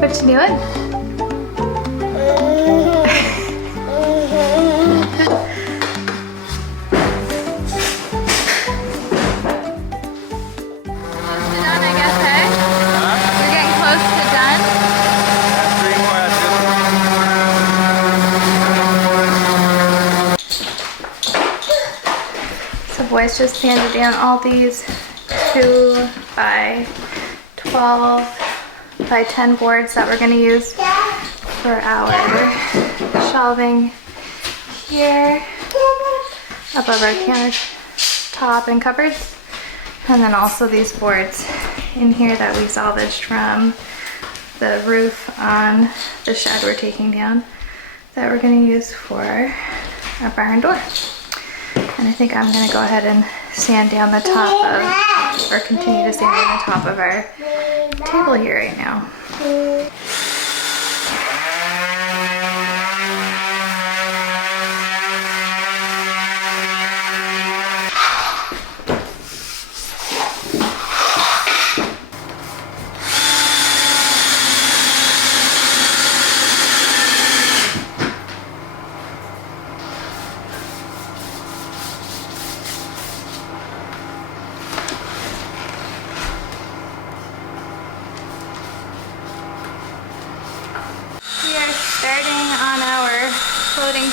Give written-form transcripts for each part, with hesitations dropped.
What you doing? Done, I guess, hey? We're getting close to done. So boys just sanded down all these 2 by 12 by 10 boards that we're going to use for our shelving here above our countertop and cupboards, and then also these boards in here that we salvaged from the roof on the shed we're taking down that we're going to use for our barn door. And I think I'm going to go ahead and sand down the top of, or continue to sand down the top of our table here right now.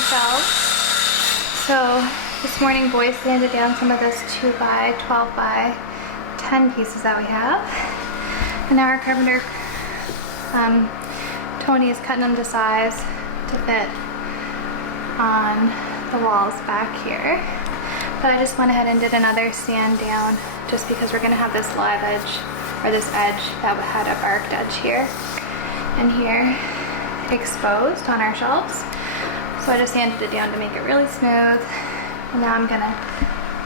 Shelves. So this morning boys sanded down some of this 2 by 12 by 10 pieces that we have, and now our carpenter Tony is cutting them to size to fit on the walls back here. But I just went ahead and did another sand down just because we're going to have this live edge, or this edge that had a barked edge here and here exposed on our shelves. So I just sanded it down to make it really smooth. And now I'm gonna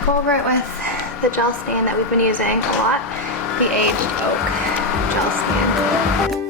go over it with the gel stain that we've been using a lot, the aged oak gel stain.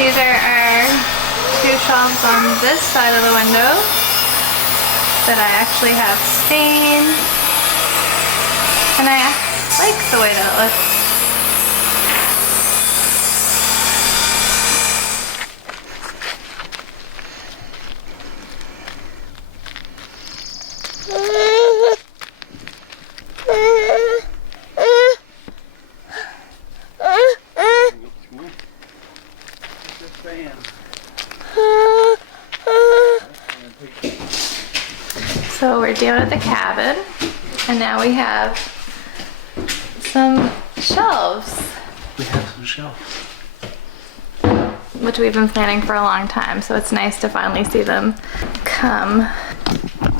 These are our 2 shelves on this side of the window that I actually have stained, and I like the way that it looks. So we're down at the cabin, and now we have some shelves. We have some shelves. Which we've been planning for a long time, so it's nice to finally see them come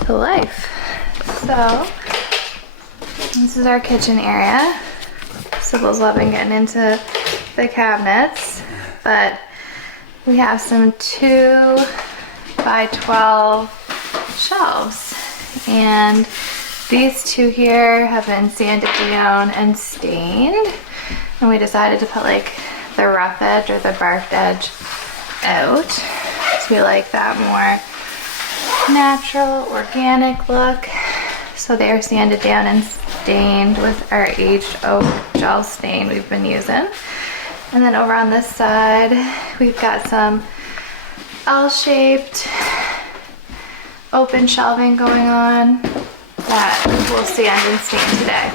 to life. So, this is our kitchen area. Sibyl's loving getting into the cabinets, but we have some 2 by 12 shelves, and these 2 here have been sanded down and stained, and we decided to put like the rough edge or the barked edge out, so we like that more natural, organic look. So they are sanded down and stained with our aged oak gel stain we've been using. And then over on this side, we've got some L-shaped open shelving going on that we'll sand and stain today.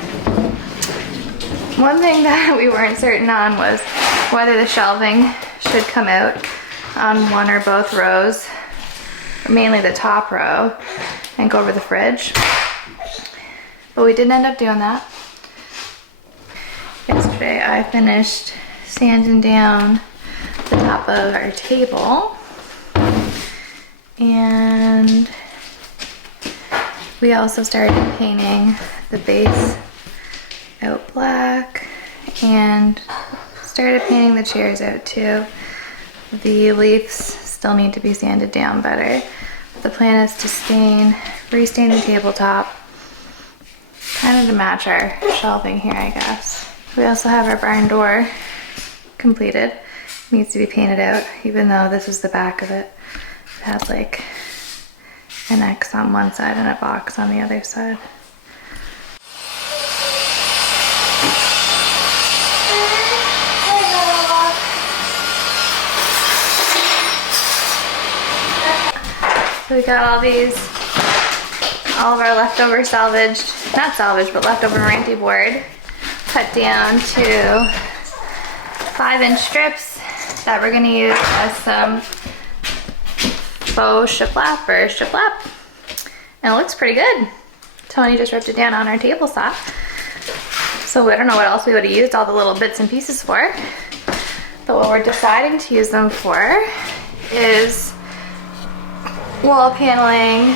One thing that we weren't certain on was whether the shelving should come out on one or both rows, mainly the top row, and go over the fridge. But we didn't end up doing that. Yesterday I finished sanding down the top of our table, and we also started painting the base out black and started painting the chairs out too. The leaves still need to be sanded down better. The plan is to restain the tabletop, kind of to match our shelving here, I guess. We also have our barn door completed. Needs to be painted out, even though this is the back of it. It has like an X on one side and a box on the other side. So we got all of our leftover salvaged, not salvaged, but leftover meranti board cut down to 5-inch strips that we're gonna use as some faux shiplap or shiplap. And it looks pretty good. Tony just ripped it down on our table saw. So I don't know what else we would have used all the little bits and pieces for. But what we're deciding to use them for is wall paneling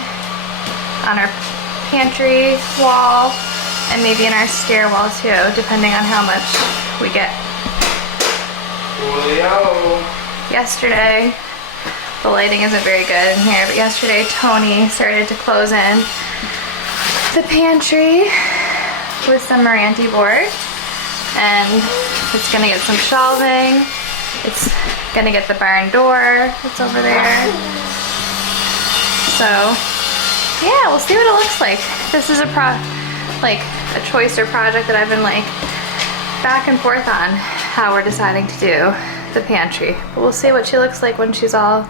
on our pantry wall and maybe in our stairwell too, depending on how much we get. Julio. Yesterday, the lighting isn't very good in here, but yesterday Tony started to close in the pantry with some meranti board, and it's gonna get some shelving. It's gonna get the barn door that's over there. So yeah, we'll see what it looks like. This is a choice or project that I've been like back and forth on how we're deciding to do the pantry. But we'll see what she looks like when she's all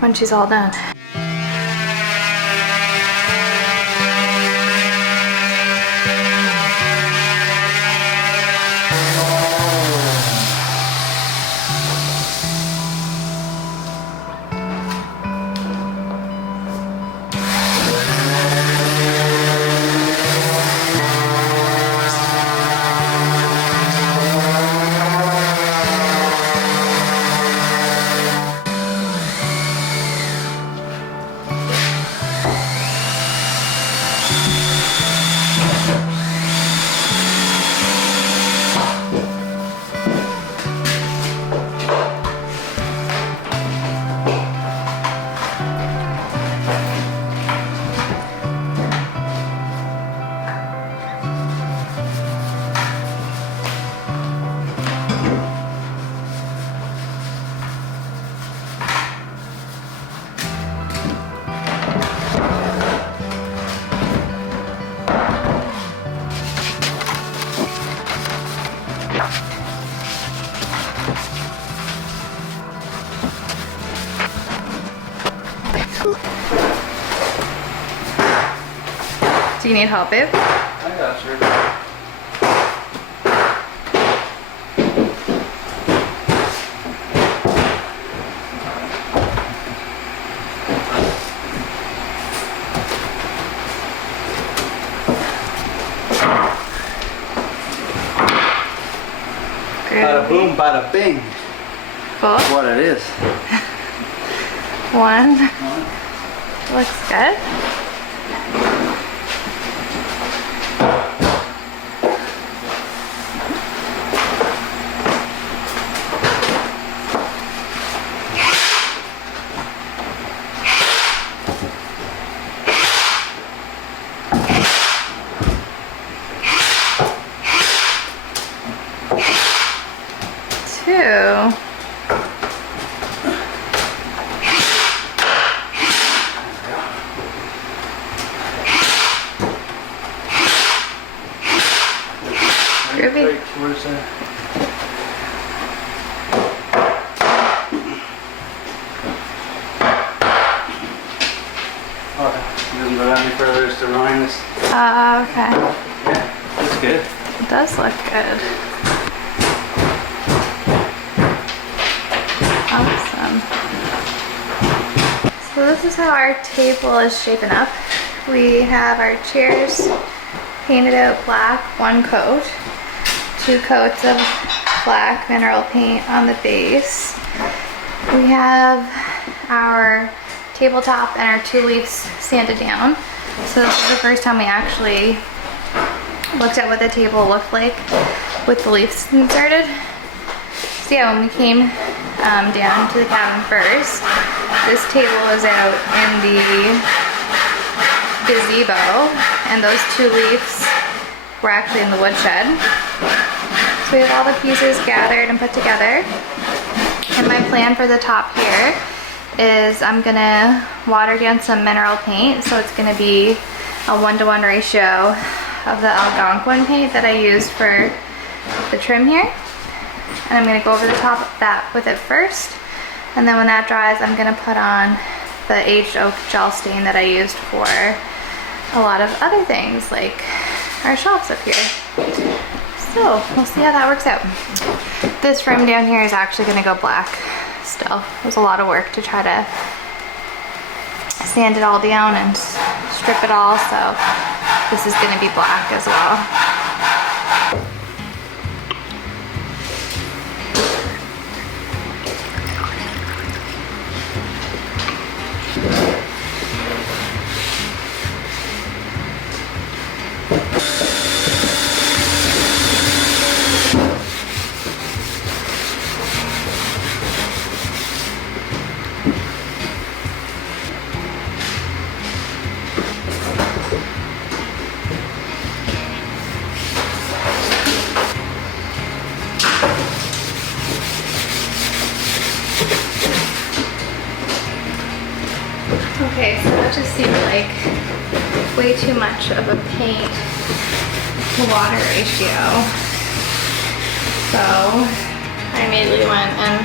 done. Do you need help, babe? I got you. Bada boom, bada bing. Cool. That's what it is. One. Looks good. Two. Where's that? Oh, it doesn't go down any further, just to align this. Okay. Yeah, that's good. It does look good. Awesome. So this is how our table is shaping up. We have our chairs painted out black, 1 coat, 2 coats of black mineral paint on the base. We have our tabletop and our 2 leaves sanded down. So this is the first time we actually looked at what the table looked like with the leaves inserted. So yeah, when we came down to the cabin first, this table was out in the gazebo, and those 2 leaves were actually in the woodshed. So we have all the pieces gathered and put together. And my plan for the top here is I'm gonna water down some mineral paint, so it's gonna be a 1-to-1 ratio of the Algonquin paint that I used for the trim here. And I'm gonna go over the top of that with it first. And then when that dries, I'm gonna put on the aged oak gel stain that I used for a lot of other things, like our shelves up here. So we'll see how that works out. This room down here is actually gonna go black still. It was a lot of work to try to sand it all down and strip it all, so this is gonna be black as well. Okay, so that just seemed like way too much of a paint to water ratio. So I immediately went and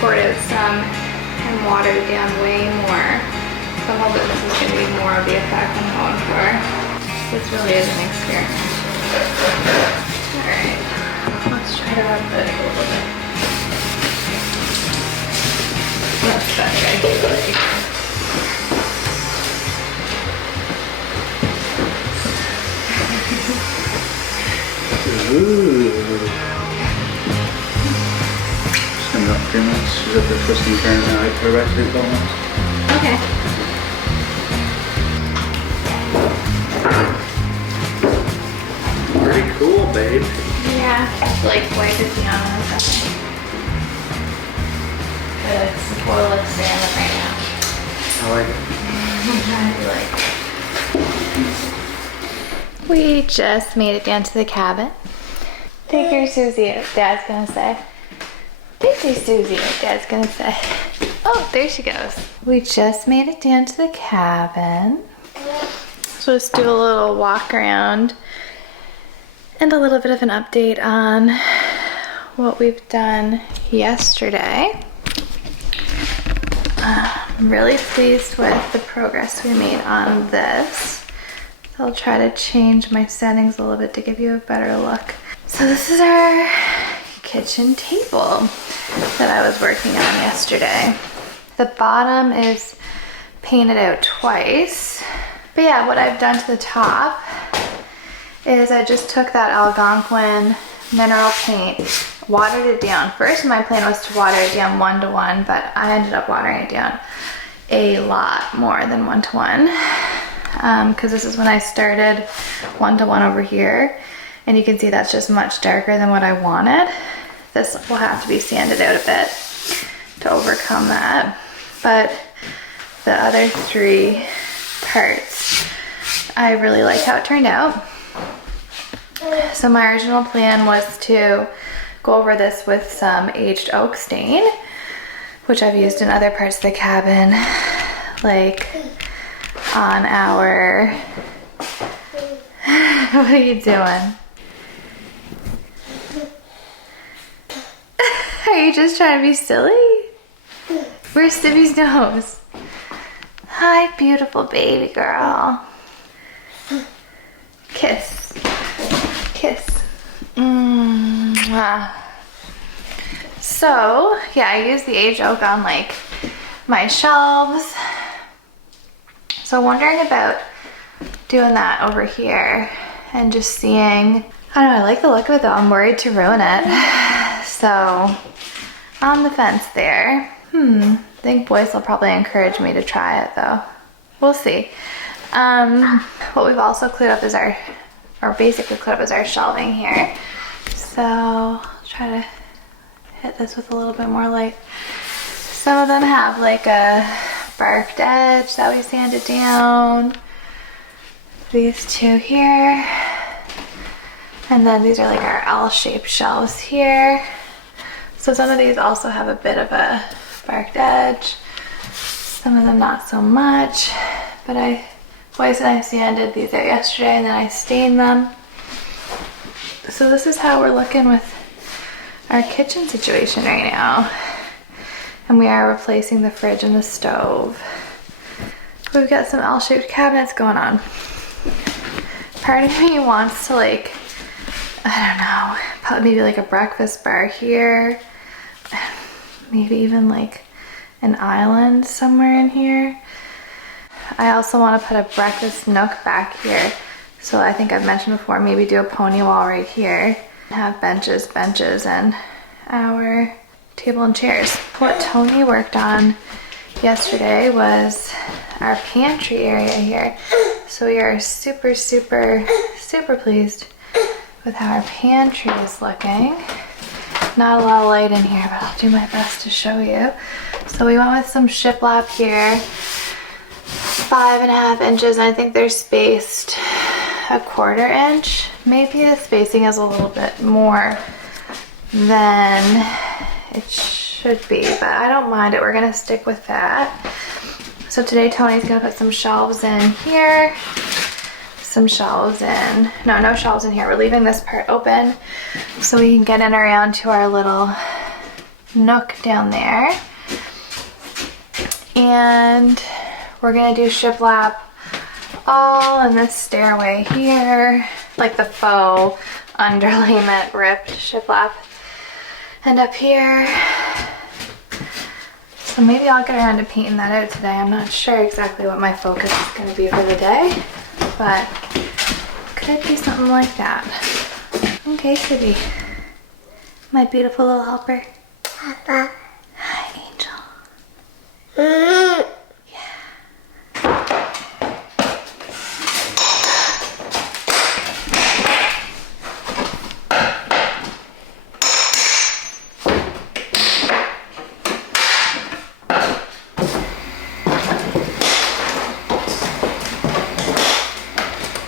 poured out some and watered it down way more. So I'm hoping this is going to be more of the effect I'm going for. This really is an experiment. Alright, let's try to rub it a little bit. That's better, I feel like. Ooh. Just gonna go 3 minutes. She's up there twisting and turning now, like her resident almost. Okay. Pretty cool, babe. Yeah, like wipe it down or something. It's well expanded right now. I like it. I'm trying to be like. We just made it down to the cabin. Take your Susie out, Dad's gonna say. Take your Susie out, Dad's gonna say. Oh, there she goes. We just made it down to the cabin. So let's do a little walk around and a little bit of an update on what we've done yesterday. I'm really pleased with the progress we made on this. I'll try to change my settings a little bit to give you a better look. So this is our kitchen table that I was working on yesterday. The bottom is painted out twice. But yeah, what I've done to the top is I just took that Algonquin mineral paint, watered it down. First, my plan was to water it down 1-to-1, but I ended up watering it down a lot more than 1-to-1. Because this is when I started 1-to-1 over here, and you can see that's just much darker than what I wanted. This will have to be sanded out a bit to overcome that, but the other 3 parts, I really like how it turned out. So my original plan was to go over this with some aged oak stain, which I've used in other parts of the cabin, like on our, what are you doing? Are you just trying to be silly? Where's Sibby's nose? Hi, beautiful baby girl. Kiss. Kiss. Mwah. So, yeah, I use the age oak on like my shelves. So wondering about doing that over here and just seeing. I don't know, I like the look of it though. I'm worried to ruin it. So, on the fence there. I think Boyce will probably encourage me to try it though. We'll see. What we've also cleared up is basically cleared up is our shelving here. So, I'll try to hit this with a little bit more light. Some of them have like a barked edge that we sanded down. These two here. And then these are like our L-shaped shelves here. So some of these also have a bit of a barked edge. Some of them not so much. But Boyce and I sanded these out yesterday and then I stained them. So this is how we're looking with our kitchen situation right now. And we are replacing the fridge and the stove. We've got some L-shaped cabinets going on. Part of me wants to like, I don't know, probably maybe like a breakfast bar here. Maybe even like an island somewhere in here. I also want to put a breakfast nook back here. So I think I've mentioned before, maybe do a pony wall right here. Have benches, and our table and chairs. What Tony worked on yesterday was our pantry area here. So we are super, super, super pleased with how our pantry is looking. Not a lot of light in here, but I'll do my best to show you. So we went with some shiplap here, 5.5 inches. I think they're spaced 1/4 inch. Maybe the spacing is a little bit more than it should be, but I don't mind it. We're gonna stick with that. So today Tony's gonna put some shelves in here, some shelves in, no shelves in here. We're leaving this part open so we can get in around to our little nook down there. And we're gonna do shiplap all in this stairway here, like the faux underlayment ripped shiplap. And up here, so maybe I'll get around to painting that out today. I'm not sure exactly what my focus is gonna be for the day, but could be something like that. Okay, Sibby, my beautiful little helper. Papa. Hi, Angel.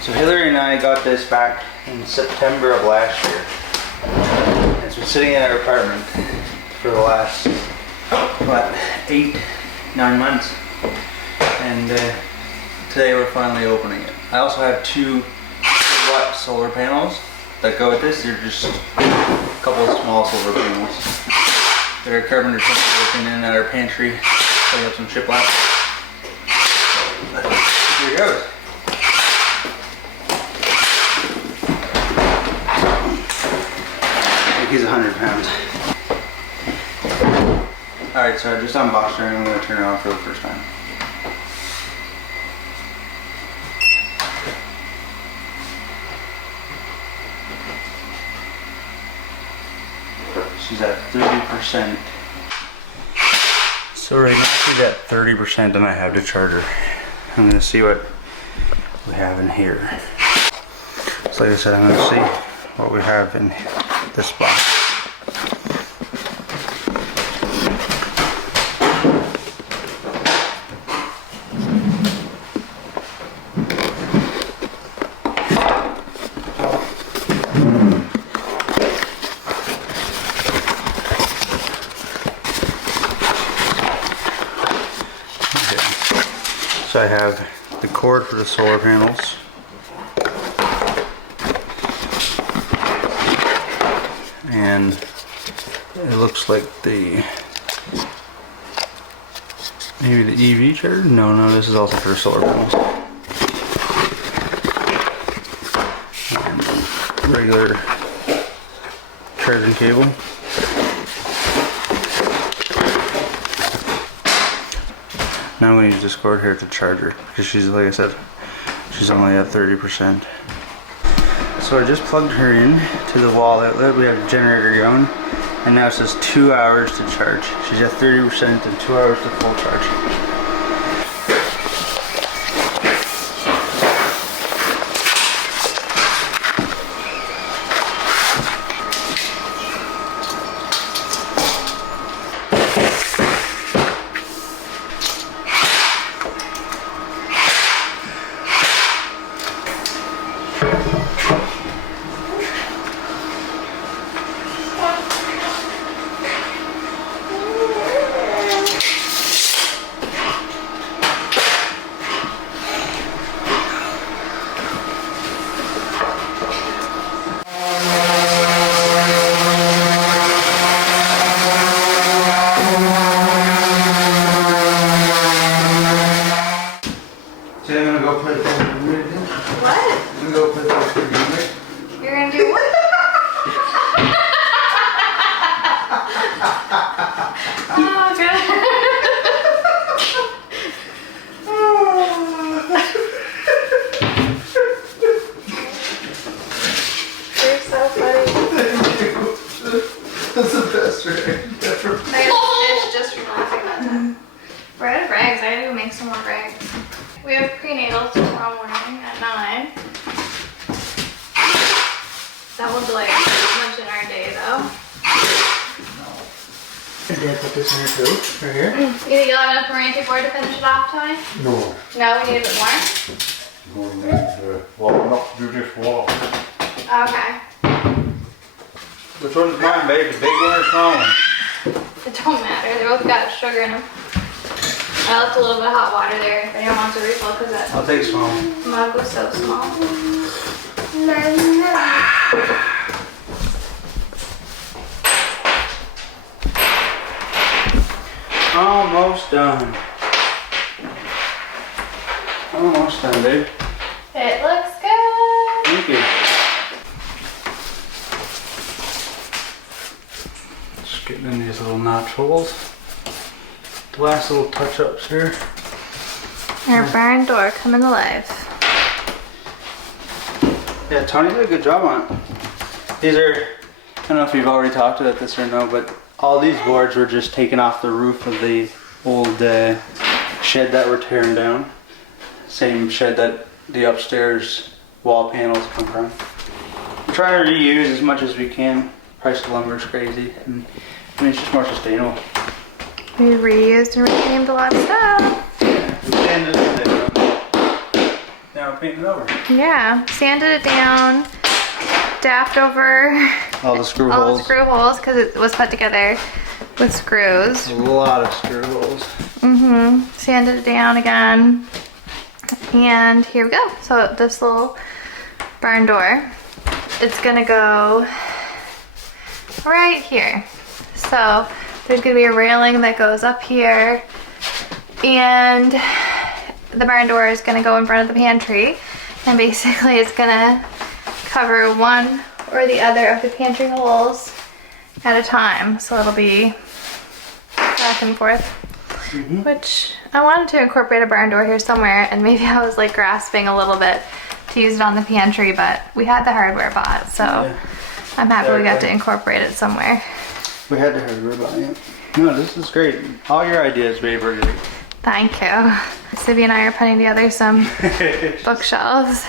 So Hilary and I got this back in September of last year. It's been sitting in our apartment for the last, what, 8-9 months. And today we're finally opening it. I also have 2 watt solar panels that go with this. They're just a couple of small solar panels. They're a carpenter working in at our pantry. Setting up some shiplap. Here it goes. He's 100 pounds. Alright, so I just unboxed her and I'm going to turn it on for the first time. She's at 30%. So right now she's at 30% and I have to charge her. I'm going to see what we have in here. So like I said, I'm going to see what we have in this box. So I have the cord for the solar panels. And It looks like maybe the EV charger? No, this is also for solar panels. And regular charging cable. Now I'm going to use this cord here to charge her because she's, like I said, she's only at 30%. So I just plugged her in to the wall outlet. We have the generator going, and now it says 2 hours to charge. She's at 30% and 2 hours to full charge. That's the best rag ever. I got fish just from laughing about that. We're out of rags. I gotta go make some more rags. We have prenatal tomorrow morning at 9. That will delay much in our day though. And Dad put this in here too? Right here? You think you'll have enough meranti board to finish it off, Tony? No. No, we need a bit more? Going in, well, enough to do this wall. Okay. Which one's mine, babe? The big one or small one? It don't matter. They both got sugar in them. I left a little bit of hot water there if anyone wants a refill because that I'll take small. mug was so small. Almost done. Almost done, babe. It looks good. Thank you. Just getting in these little notch holes. The last little touch-ups here. Our barn door coming to life. Yeah, Tony did a good job on it. These are, I don't know if you've already talked about this or no, but all these boards were just taken off the roof of the old shed that we're tearing down. Same shed that the upstairs wall panels come from. We're trying to reuse as much as we can. Price of lumber is crazy, and I mean, it's just more sustainable. We reused and reclaimed a lot of stuff. Yeah, we sanded it down. Now we're painting it over. Yeah, sanded it down, dapped over All the screw all holes. the screw holes because it was put together with screws. A lot of screw holes. Sanded it down again. And here we go. So this little barn door, it's gonna go right here. So there's gonna be a railing that goes up here, and the barn door is gonna go in front of the pantry, and basically it's gonna cover one or the other of the pantry holes at a time. So it'll be back and forth. Which I wanted to incorporate a barn door here somewhere, and maybe I was like grasping a little bit to use it on the pantry, but we had the hardware bought, so Yeah. I'm happy we got to incorporate it somewhere. We had to hardware buy it. No, this is great. All your ideas, babe, are great. Thank you. Sibyl and I are putting together some bookshelves.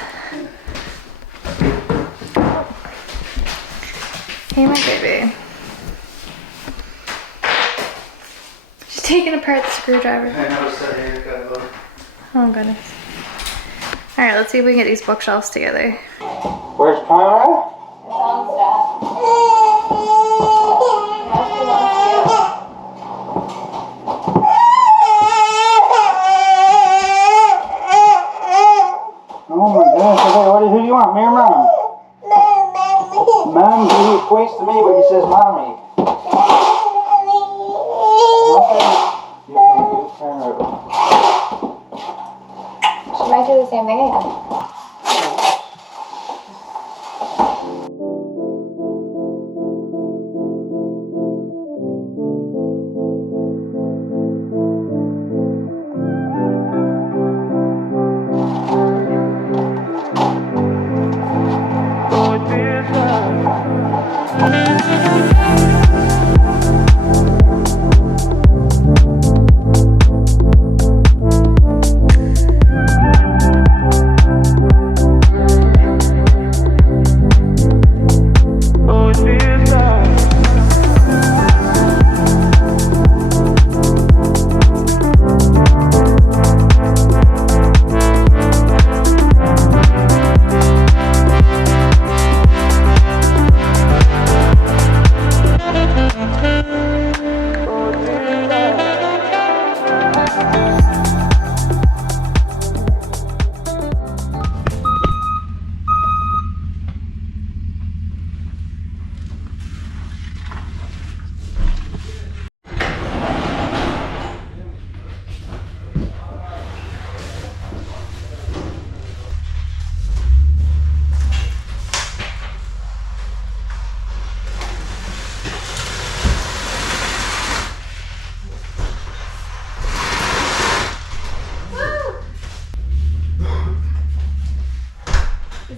Hey, my baby. She's taking apart the screwdriver. I noticed that here. Got a little... Oh, goodness. All right, let's see if we can get these bookshelves together. Where's Pantry? Oh my gosh, okay, who do you want, me or Mom? Mom, he equates to me, but he says Mommy. She might do the same thing again.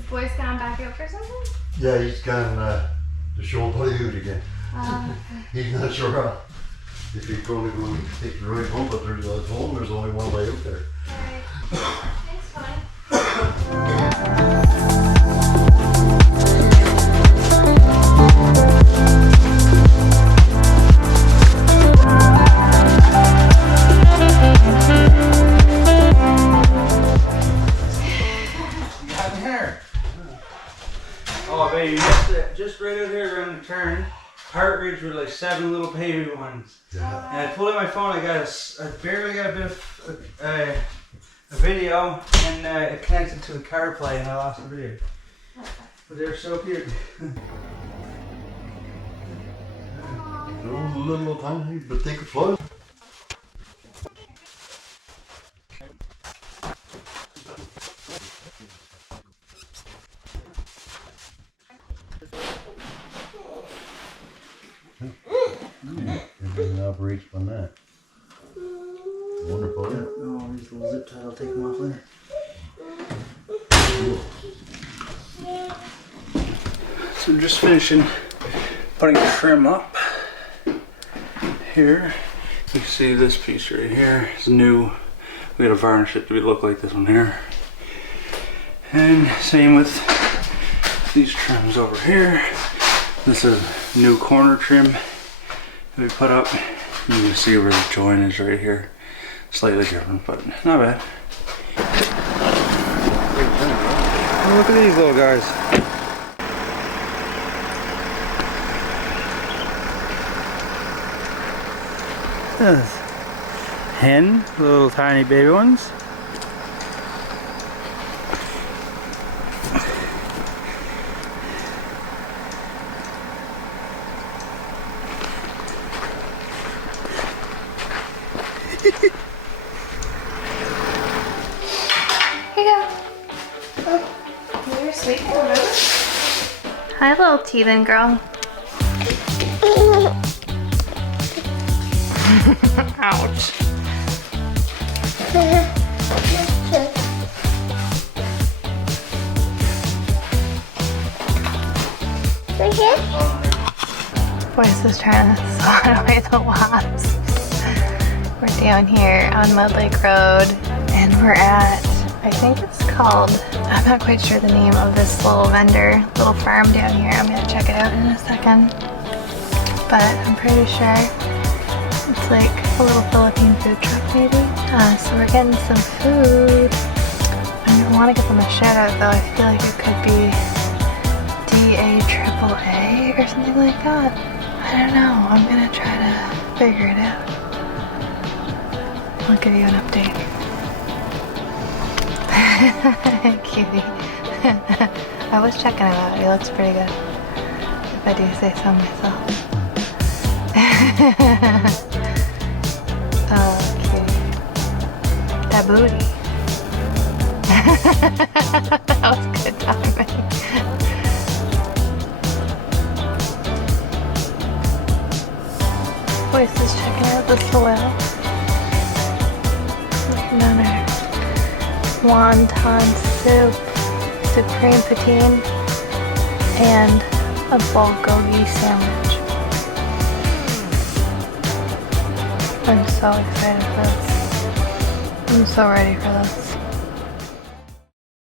Boy's gone back out for something? Yeah, he's gone to show Hollywood again. Okay. He's not sure if he's going to go and take the ride home, but there's only one way out there. Alright. It's fine. Oh baby, just right out here around the turn, partridge with like 7 little baby ones. Yeah. And I pulled out my phone, I barely got a bit of a video, and it connected to the CarPlay and I lost the video. But they're so cute. They're little tiny, but they could fly. Everything operates on that. Wonderful, yeah. Oh, these little zip ties, I'll take them off later. So I'm just finishing putting trim up here. You can see this piece right here is new. We gotta varnish it to look like this one here. And same with these trims over here. This is a new corner trim that we put up. You can see where the joint is right here. Slightly different, but not bad. Oh, look at these little guys. This hen, little tiny baby ones. Hi, little teething girl. Ouch. Boyce is trying to swat away the wasps. We're down here on Mud Lake Road, and we're at, I think it's called, I'm not quite sure the name of this little vendor, little farm down here. I'm gonna check it out in a second. But I'm pretty sure it's like a little Philippine food truck maybe. So we're getting some food. I want to give them a shout out though. I feel like it could be DAAA or something like that. I don't know. I'm gonna try to figure it out. I'll give you an update. Cutie. I was checking him out. He looks pretty good. If I do say so myself. Oh, cutie. That booty. That was good timing. Voice is checking out the soil. Looking on our wonton soup, supreme poutine, and a bulgogi sandwich. I'm so excited for this. I'm so ready for this.